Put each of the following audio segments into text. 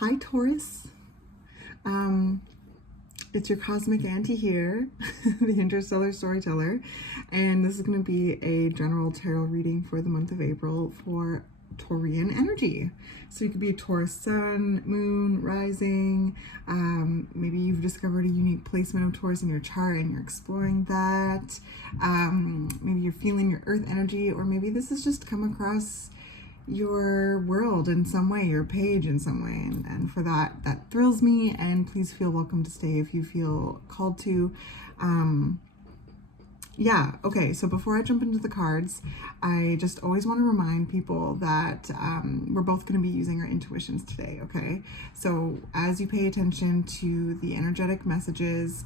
Hi, Taurus. It's your cosmic auntie here, the interstellar storyteller, and this is going to be a general tarot reading for the month of April for Taurian energy. So you could be a Taurus sun, moon, rising. Maybe you've discovered a unique placement of Taurus in your chart and you're exploring that. Maybe you're feeling your earth energy, or maybe this has just come across your world in some way, your page in some way, and for that thrills me. And please feel welcome to stay if you feel called to. Okay, so before I jump into the cards, I just always want to remind people that we're both going to be using our intuitions today. Okay, so as you pay attention to the energetic messages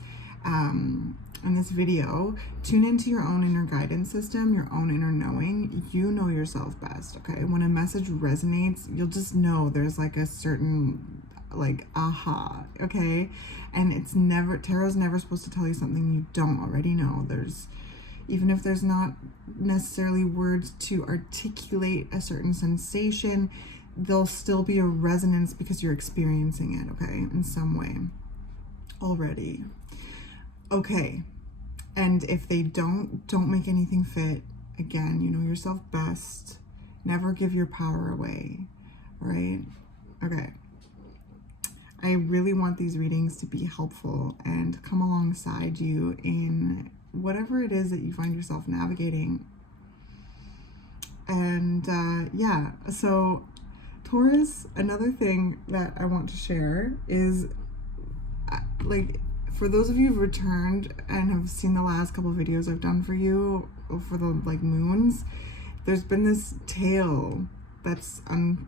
in this video, tune into your own inner guidance system, your own inner knowing. You know yourself best. Okay, when a message resonates, you'll just know there's like a certain aha. Okay, and it's never, tarot's never supposed to tell you something you don't already know. Even if there's not necessarily words to articulate a certain sensation, there'll still be a resonance because you're experiencing it, okay, in some way already. Okay, and if they don't make anything fit. Again, you know yourself best. Never give your power away, right? Okay. I really want these readings to be helpful and come alongside you in whatever it is that you find yourself navigating. And so Taurus, another thing that I want to share is for those of you who've returned and have seen the last couple of videos I've done for you for the moons, there's been this tale that's been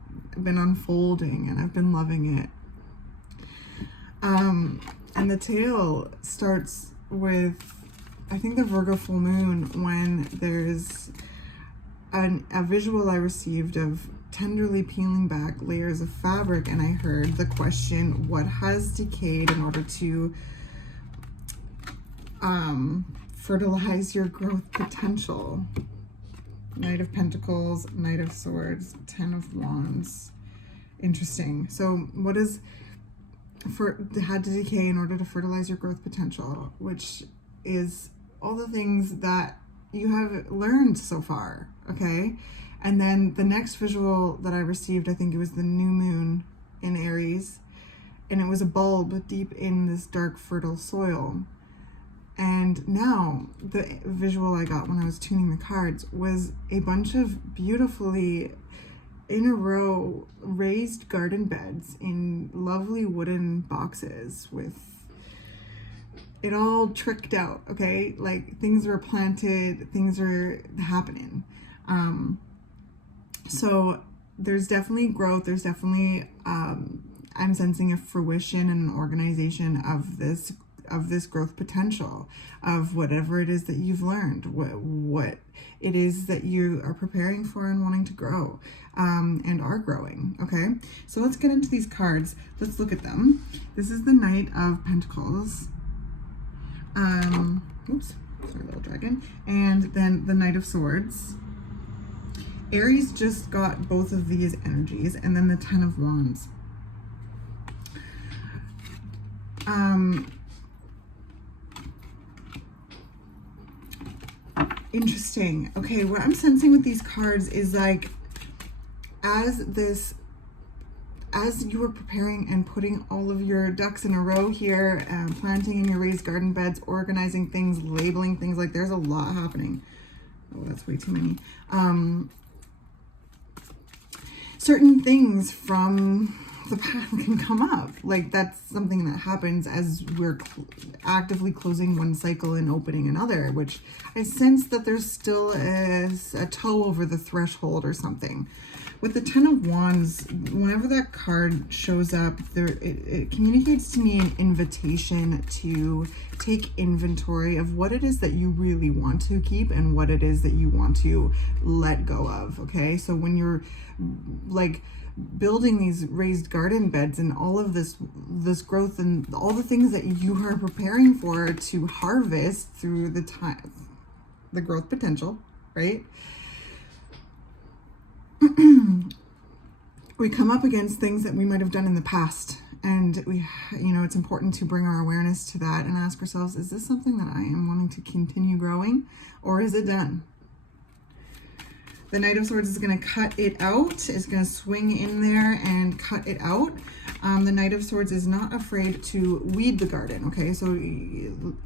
unfolding, and I've been loving it. And the tale starts with, I think, the Virgo full moon, when there's a visual I received of tenderly peeling back layers of fabric, and I heard the question, what has decayed in order to fertilize your growth potential? Knight of Pentacles, Knight of Swords, Ten of Wands. Interesting. So what is had to decay in order to fertilize your growth potential, which is all the things that you have learned so far, okay? And then the next visual that I received, I think it was the new moon in Aries, and it was a bulb deep in this dark, fertile soil. And now the visual I got when I was tuning the cards was a bunch of beautifully in a row raised garden beds in lovely wooden boxes with it all tricked out, okay? Like things were planted, things are happening. So there's definitely growth. There's definitely, I'm sensing a fruition and an organization of this growth potential, of whatever it is that you've learned, what it is that you are preparing for and wanting to grow, and are growing. Okay, so let's get into these cards. Let's look at them. This is the Knight of Pentacles. Oops, sorry, little dragon. And then the Knight of Swords. Aries just got both of these energies, and then the Ten of Wands. Interesting. Okay, what I'm sensing with these cards is like, as you were preparing and putting all of your ducks in a row here, planting in your raised garden beds, organizing things, labeling things, like there's a lot happening. Oh, that's way too many. Certain things from the past can come up. Like that's something that happens as we're actively closing one cycle and opening another, which I sense that there's still a toe over the threshold or something. With the Ten of Wands, whenever that card shows up, it communicates to me an invitation to take inventory of what it is that you really want to keep and what it is that you want to let go of, okay? So when you're like building these raised garden beds and all of this growth and all the things that you are preparing for to harvest through the growth potential, right? we come up against things that we might have done in the past. And we, it's important to bring our awareness to that and ask ourselves, is this something that I am wanting to continue growing, or is it done? The Knight of Swords is going to cut it out, is going to swing in there and cut it out. The Knight of Swords is not afraid to weed the garden, okay? So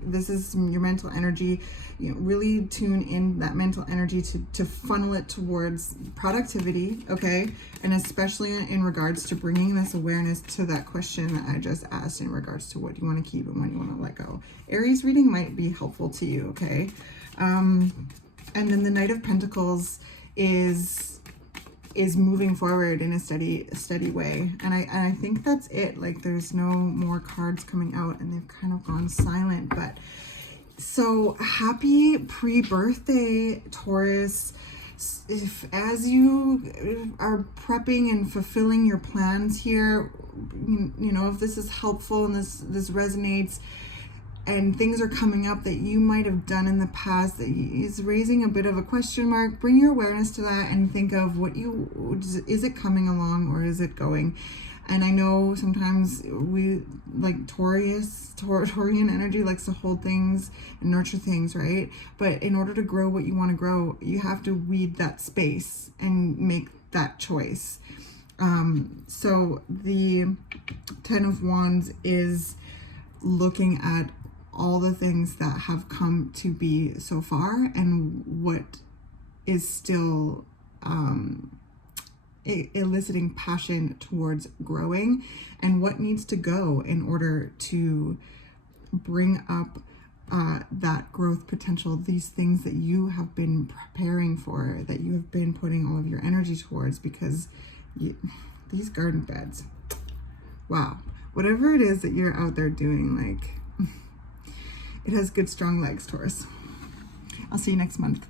this is your mental energy. Really tune in that mental energy to funnel it towards productivity, okay? And especially in regards to bringing this awareness to that question that I just asked in regards to what you want to keep and what you want to let go. Aries reading might be helpful to you, okay? And then the Knight of Pentacles is moving forward in a steady way, and I think that's it. Like, there's no more cards coming out, and they've kind of gone silent. But so happy pre-birthday, Taurus. If as you are prepping and fulfilling your plans here, if this is helpful and this resonates, and things are coming up that you might have done in the past that is raising a bit of a question mark, bring your awareness to that and think of is it coming along or is it going? And I know sometimes we, like Taurian energy, likes to hold things and nurture things, right? But in order to grow what you want to grow, you have to weed that space and make that choice. So the Ten of Wands is looking at all the things that have come to be so far and what is still eliciting passion towards growing, and what needs to go in order to bring up that growth potential, these things that you have been preparing for, that you have been putting all of your energy towards, because these garden beds, wow, whatever it is that you're out there doing, like, it has good, strong legs, Taurus. I'll see you next month.